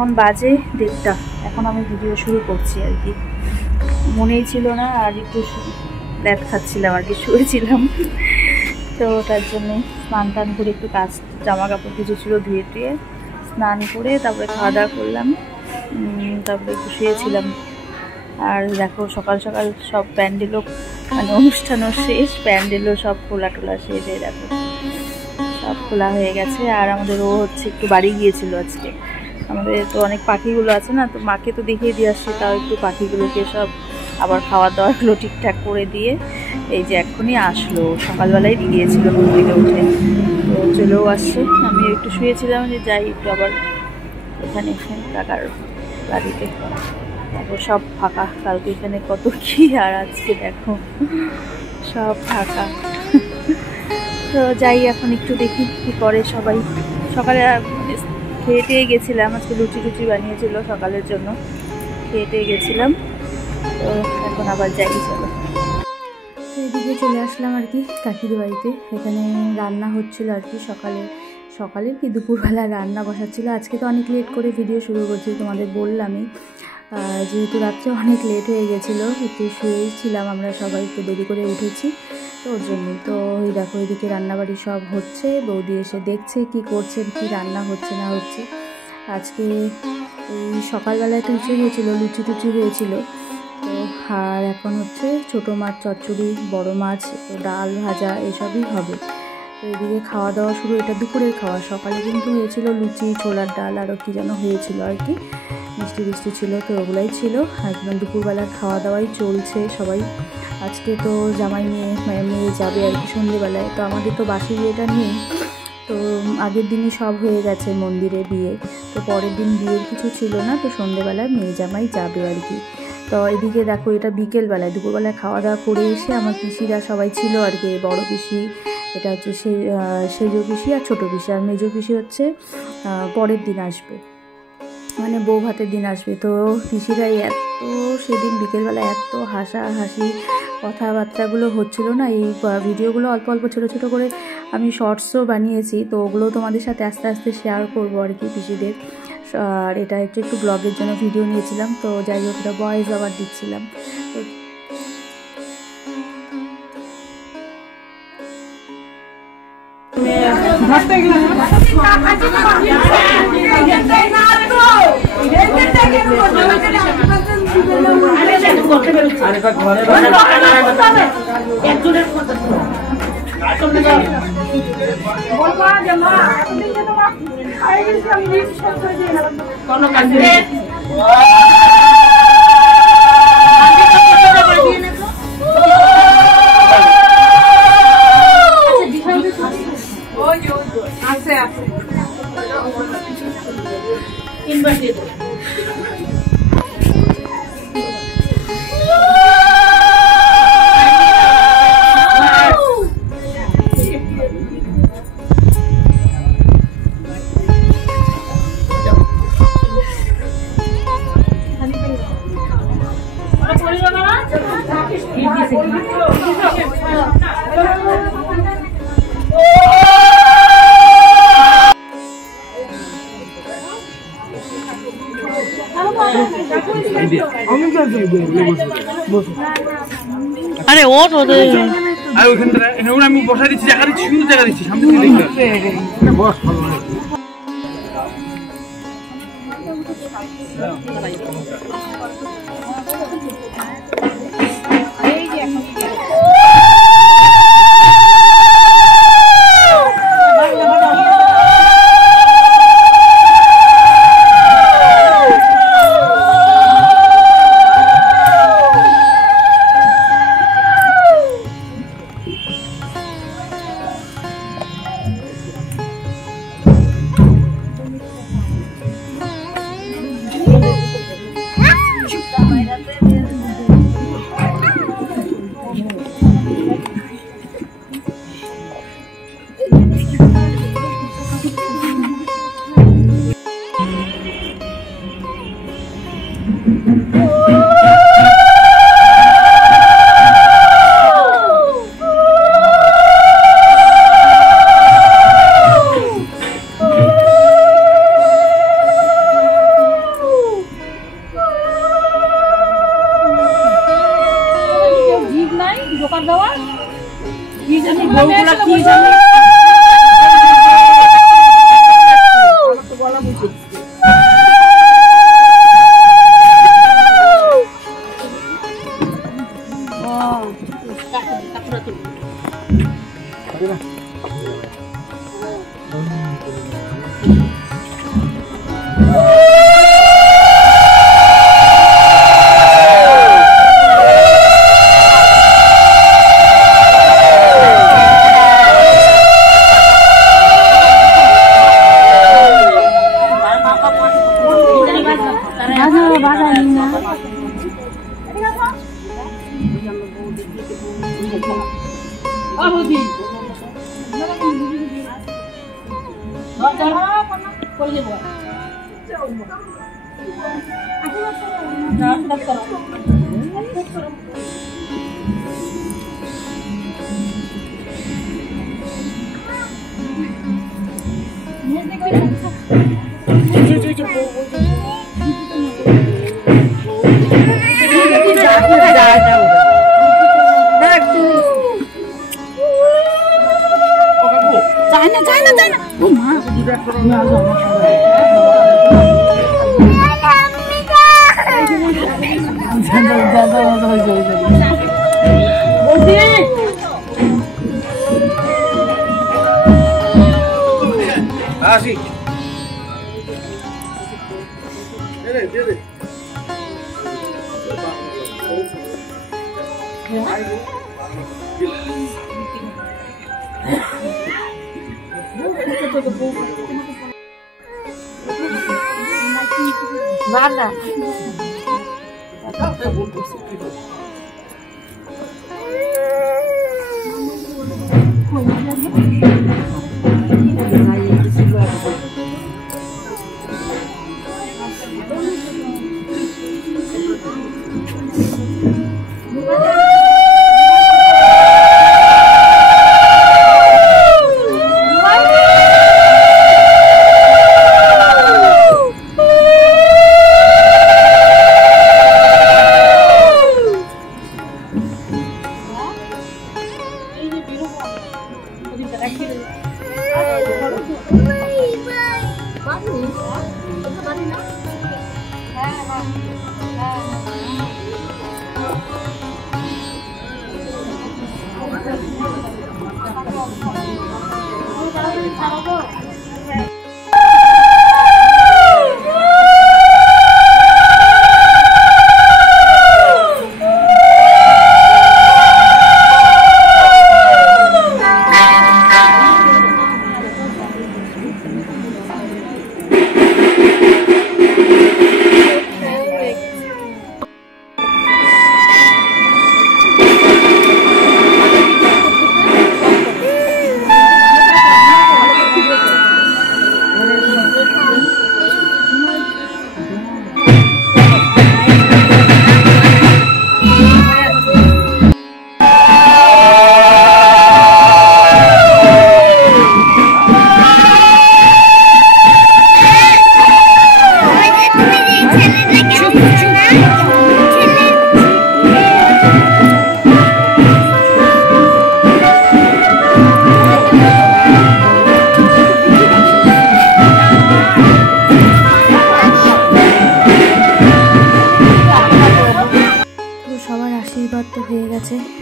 এখন বাজে 1:30, এখন আমি ভিডিও শুরু করছি আর কি। মনেই ছিল না, আর একটু ল্যাদ খাচ্ছিলাম আর কি, শুয়েছিলাম। তো তার জন্যে স্নান টান করে একটু কাজ, জামা কাপড় কিছু ছিল ধুয়ে টুয়ে স্নান করে তারপরে খাওয়া দাওয়া করলাম, তারপরে একটু শুয়েছিলাম। আর দেখো সকাল সকাল সব প্যান্ডেলও মানে অনুষ্ঠানও শেষ, প্যান্ডেলও সব খোলা টোলা শেষ, এই দেখো সব খোলা হয়ে গেছে। আর আমাদের ও হচ্ছে একটু বাড়ি গিয়েছিল আজকে, আমাদের তো অনেক পাখিগুলো আছে না, তো মাকে তো দেখিয়ে দিয়ে আসছে, তাও একটু পাখিগুলোকে সব আবার খাওয়া দাওয়াগুলো ঠিকঠাক করে দিয়ে এই যে এক্ষুনি আসলো, সকালবেলায় গিয়েছিল ঘুম থেকে উঠে, তো চলেও আসছে। আমি একটু শুয়েছিলাম যে যাই একটু আবার এখানে কাকার বাড়িতে, তারপর সব ফাঁকা, কালকে এখানে কত কি, আর আজকে দেখো সব ফাঁকা। তো যাই এখন একটু দেখি কি করে সবাই। সকালে খেয়ে টেয়ে গেছিলাম, আজকে লুচি টুচি বানিয়েছিল সকালের জন্য, খেয়ে টেয়ে গেছিলাম। তো এখন আবার যাই, চলো। তো এদিকে চলে আসলাম আর কি কাকির বাড়িতে, এখানে রান্না হচ্ছিল আর কি, সকালে কি দুপুরবেলা রান্না বসাচ্ছিল। আজকে তো অনেক লেট করে ভিডিও শুরু করছি, তোমাদের বললামই, যেহেতু রাত্রে অনেক লেট হয়ে গেছিলো, একটু শুয়েছিলাম আমরা সবাই, একটু দেরি করে উঠেছি, তো ওর জন্যই। তো ওই দেখো এদিকে রান্নাবাড়ি সব হচ্ছে, বৌদি এসে দেখছে কি করছে, কি রান্না হচ্ছে না হচ্ছে। আজকে এই সকালবেলায় তো ইচ্ছে হয়েছিল, লুচি টুচি হয়েছিল, তো আর এখন হচ্ছে ছোটো মাছ চচ্চড়ি, বড় মাছ, ডাল ভাজা এসবই হবে। তো এদিকে খাওয়া দাওয়া শুরু, এটা দুপুরের খাওয়া। সকালে কিন্তু হয়েছিল লুচি, ছোলার ডাল, আরও কী যেন হয়েছিল আর কি, মিষ্টি ছিল, তো ওগুলাই ছিল। একদম দুপুরবেলার খাওয়া দাওয়াই চলছে সবাই। আজকে তো জামাই মেয়ে যাবে আর কি সন্ধ্যেবেলায়, তো আমাদের তো বাসি বিয়েটা নেই, তো আগের দিনই সব হয়ে গেছে মন্দিরে বিয়ে, তো পরের দিন বিয়ের কিছু ছিল না, তো সন্ধ্যেবেলায় মেয়ে জামাই যাবে আর কি। তো এদিকে দেখো এটা বিকেলবেলায়, দুপুরবেলায় খাওয়া দাওয়া করে এসে আমার পিসিরা সবাই ছিল আর কি, বড় পিসি, এটা হচ্ছে সেজ পিসি আর ছোটো পিসি, আর মেজো পিসি হচ্ছে পরের দিন আসবে, মানে বউ ভাতের দিন আসবে। তো পিসিরাই এত সেদিন বিকেলবেলা এত হাসাহাসি কথাবার্তাগুলো হচ্ছিল না, এই ভিডিওগুলো অল্প অল্প ছোটো ছোটো করে আমি শর্টসও বানিয়েছি, তো ওগুলো তোমাদের সাথে আস্তে আস্তে শেয়ার করবো আর কি পিসিদের। আর এটা একটু ব্লগের জন্য ভিডিও নিয়েছিলাম, তো যাই হোক এটা ভয়েস ওভার দিচ্ছিলাম। আরে ওঠ ওদের আর ওখানে আমি বসাই দিচ্ছি, জায়গা দিচ্ছি, সুন্দর জায়গা দিচ্ছি, সামনে থেকে দেখবে বস ভালো লাগে। দোকান দেওয়া কি জানি বউগুলা কি জানি তো বলা বুঝি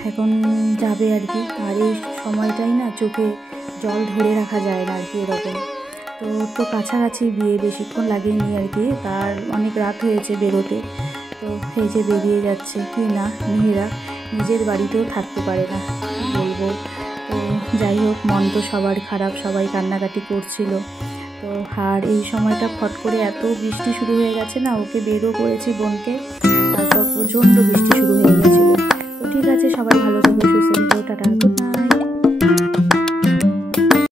এখন যাবে আর কি। আর এই সময়টাই না চোখে জল ধরে রাখা যায় না আর কি, এরকম। তো কাছাকাছি বিয়ে, বেশিক্ষণ লাগেনি আর কি, তার অনেক রাত হয়েছে বেরোতে। তো এই যে বেরিয়ে যাচ্ছে। কি না, মেয়েরা নিজের বাড়িতেও থাকতে পারে না, বলবো। তো যাই হোক, মন তো সবার খারাপ, সবাই কান্নাকাটি করছিল। তো আর এই সময়টা ফট করে এত বৃষ্টি শুরু হয়ে গেছে না, ওকে বেরও করেছি বোনকে, তারপর প্রচণ্ড বৃষ্টি শুরু হয়ে গেছিলো। তো ঠিক আছে, সবাই ভালো থাকবে, সুস্থ